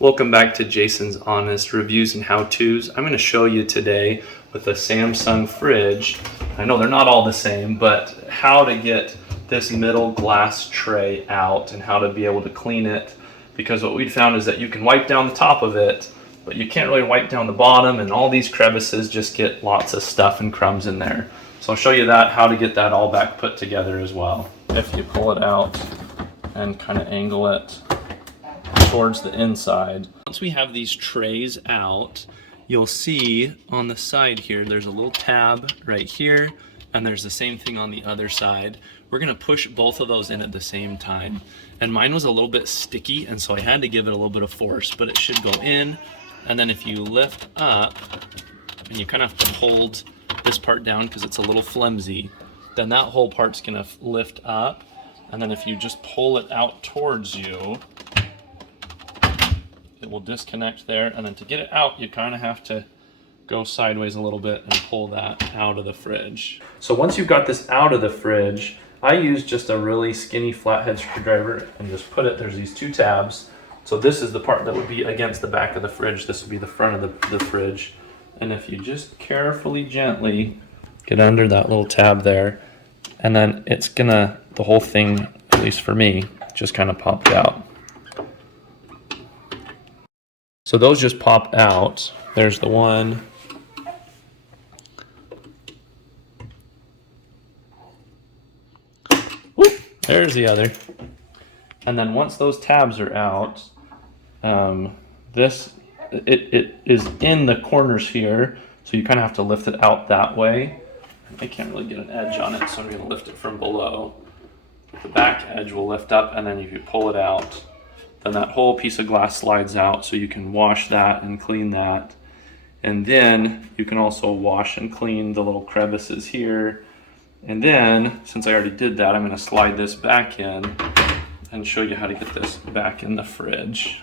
Welcome back to Jason's Honest Reviews and How-Tos. I'm going to show you today with a Samsung fridge. I know they're not all the same, but how to get this middle glass tray out and how to be able to clean it. Because what we found is that you can wipe down the top of it, but you can't really wipe down the bottom, and all these crevices just get lots of stuff and crumbs in there. So I'll show you that, how to get that all back put together as well. If you pull it out and kind of angle it towards the inside. Once we have these trays out, you'll see on the side here, there's a little tab right here, and there's the same thing on the other side. We're gonna push both of those in at the same time. And mine was a little bit sticky, and so I had to give it a little bit of force, but it should go in. And then if you lift up, and you kind of have to hold this part down because it's a little flimsy, then that whole part's gonna lift up. And then if you just pull it out towards you, it will disconnect there, and then to get it out, you kind of have to go sideways a little bit and pull that out of the fridge. So once you've got this out of the fridge, I use just a really skinny flathead screwdriver and just put it, there's these two tabs. So this is the part that would be against the back of the fridge. This would be the front of the fridge. And if you just carefully, gently get under that little tab there, and then it's gonna, the whole thing, at least for me, just kind of popped out. So those just pop out. There's the one. Whoop, there's the other. And then once those tabs are out, it is in the corners here, so you kind of have to lift it out that way. I can't really get an edge on it, so I'm going to lift it from below. The back edge will lift up, and then if you pull it out, then that whole piece of glass slides out, so you can wash that and clean that. And then you can also wash and clean the little crevices here. And then, since I already did that, I'm going to slide this back in and show you how to get this back in the fridge.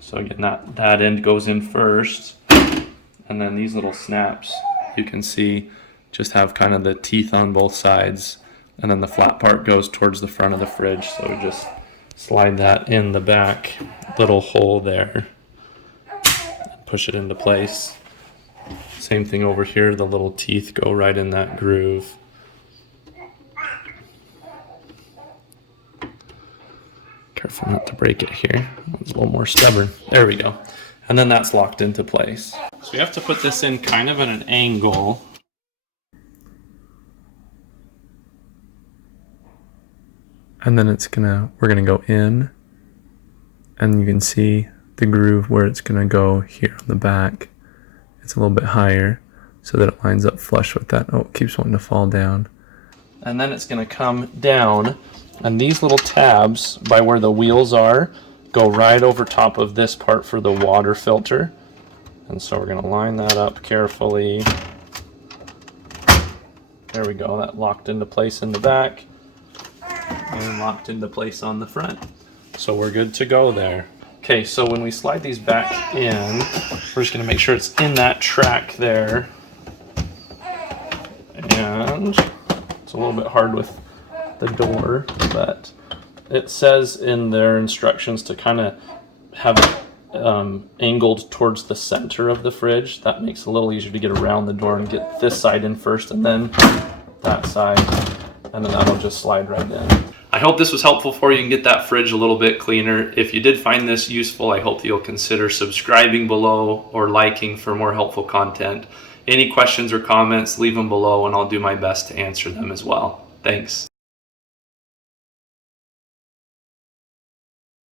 So again, that end goes in first, and then these little snaps, you can see, just have kind of the teeth on both sides, and then the flat part goes towards the front of the fridge, so just slide that in the back little hole there, push it into place. Same thing over here, the little teeth go right in that groove. Careful not to break it here. It's a little more stubborn. There we go. And then that's locked into place. So you have to put this in kind of at an angle. And then we're gonna go in, and you can see the groove where it's gonna go here on the back. It's a little bit higher so that it lines up flush with that. Oh, it keeps wanting to fall down. And then it's gonna come down, and these little tabs by where the wheels are go right over top of this part for the water filter. And so we're gonna line that up carefully. There we go, that locked into place in the back and locked into place on the front. So we're good to go there. Okay, so when we slide these back in, we're just gonna make sure it's in that track there. And it's a little bit hard with the door, but it says in their instructions to kind of have it angled towards the center of the fridge. That makes it a little easier to get around the door and get this side in first and then that side, and then that'll just slide right in. I hope this was helpful for you and get that fridge a little bit cleaner. If you did find this useful, I hope you'll consider subscribing below or liking for more helpful content. Any questions or comments, leave them below and I'll do my best to answer them as well. Thanks.